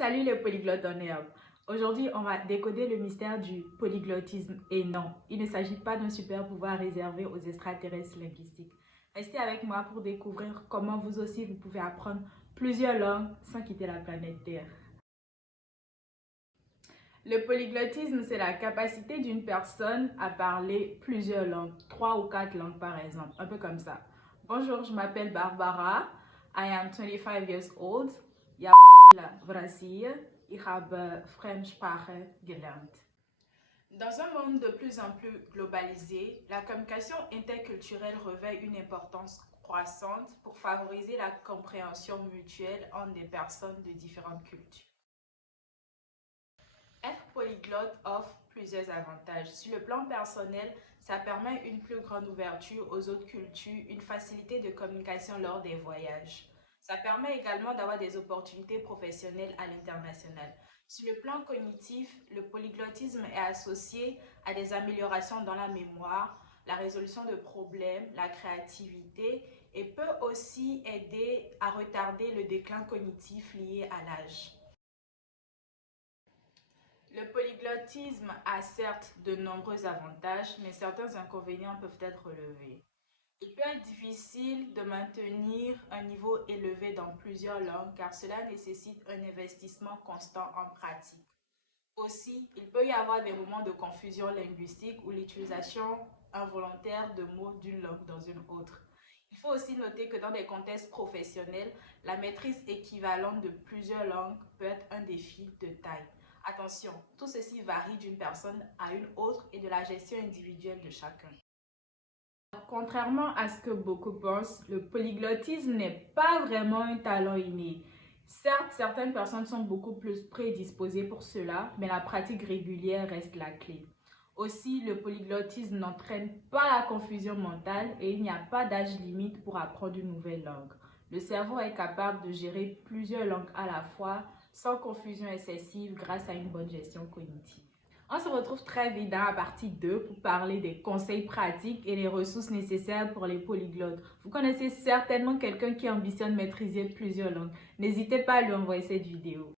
Salut les polyglottes en herbe. Aujourd'hui, on va décoder le mystère du polyglottisme. Et non, il ne s'agit pas d'un super pouvoir réservé aux extraterrestres linguistiques. Restez avec moi pour découvrir comment vous aussi vous pouvez apprendre plusieurs langues sans quitter la planète Terre. Le polyglottisme, c'est la capacité d'une personne à parler plusieurs langues, 3 ou 4 langues par exemple, un peu comme ça. Bonjour, je m'appelle Barbara. I am 25 years old. Ich habe Fremdsprache gelernt. Dans un monde de plus en plus globalisé, la communication interculturelle revêt une importance croissante pour favoriser la compréhension mutuelle entre des personnes de différentes cultures. Être polyglotte offre plusieurs avantages. Sur le plan personnel, ça permet une plus grande ouverture aux autres cultures, une facilité de communication lors des voyages. Ça permet également d'avoir des opportunités professionnelles à l'international. Sur le plan cognitif, le polyglottisme est associé à des améliorations dans la mémoire, la résolution de problèmes, la créativité et peut aussi aider à retarder le déclin cognitif lié à l'âge. Le polyglottisme a certes de nombreux avantages, mais certains inconvénients peuvent être relevés. Il peut être difficile de maintenir un niveau élevé dans plusieurs langues car cela nécessite un investissement constant en pratique. Aussi, il peut y avoir des moments de confusion linguistique ou l'utilisation involontaire de mots d'une langue dans une autre. Il faut aussi noter que dans des contextes professionnels, la maîtrise équivalente de plusieurs langues peut être un défi de taille. Attention, tout ceci varie d'une personne à une autre et de la gestion individuelle de chacun. Contrairement à ce que beaucoup pensent, le polyglottisme n'est pas vraiment un talent inné. Certes, certaines personnes sont beaucoup plus prédisposées pour cela, mais la pratique régulière reste la clé. Aussi, le polyglottisme n'entraîne pas la confusion mentale et il n'y a pas d'âge limite pour apprendre une nouvelle langue. Le cerveau est capable de gérer plusieurs langues à la fois sans confusion excessive grâce à une bonne gestion cognitive. On se retrouve très vite dans la partie 2 pour parler des conseils pratiques et les ressources nécessaires pour les polyglottes. Vous connaissez certainement quelqu'un qui ambitionne maîtriser plusieurs langues. N'hésitez pas à lui envoyer cette vidéo.